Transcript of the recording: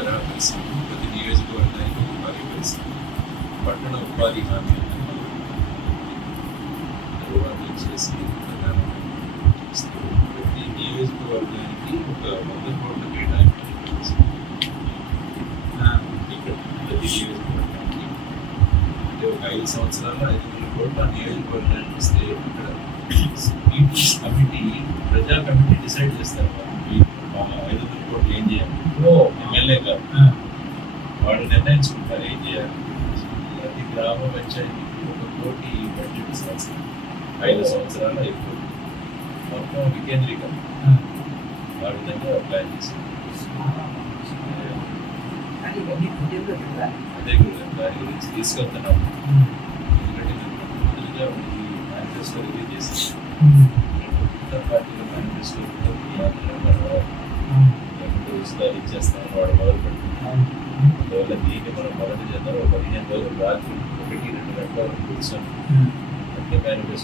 ఇక్కడ తిరుపతి నియోజకవర్గానికి ఉపాధి పరిస్థితి పట్టణ ఉపాధి హామీ తర్వాత వచ్చేసి ప్రతి నియోజకవర్గానికి ఒక వంద కోట్ల కేటాయింపు ఇక్కడ ప్రతి నియోజకవర్గానికి అంటే ఒక ఐదు సంవత్సరాలు ఐదు వందల కోట్ల నియోజకవర్గానికి ఇస్తే ఇక్కడ పీపుల్స్ కమిటీ ప్రజా కమిటీ డిసైడ్ చేస్తారు ఐదు వందల కోట్లు ఏం చేయాలి? ఎమ్మెల్యే కాదు వాళ్ళు నిర్ణయించుకుంటారు ఏం చేయాలి? ప్రతి గ్రామ పంచాయతీకి ఒక కోటి బడ్జెట్ సంవత్సరం ఐదు సంవత్సరాలు అయిపోతుంది మొత్తం వికేంద్రీకరణ. ఆ. విధంగా ప్లాన్ చేశారు. అదే కూడా దాని గురించి తీసుకెళ్తున్నాం ఎందుకంటే మేనిఫెస్టో రిలీజ్ చేసి లేకుంటే ఉచితాలు ఇచ్చేస్తాను వాడు మొదలు పెడుతున్నాను అందువల్ల దీన్ని మనం మొదటి చేద్దాం ఒక పదిహేను రోజులు రాత్రి ఒకటి రెండు గంటల వరకు కూర్చొని అంటే మేనిఫెస్టో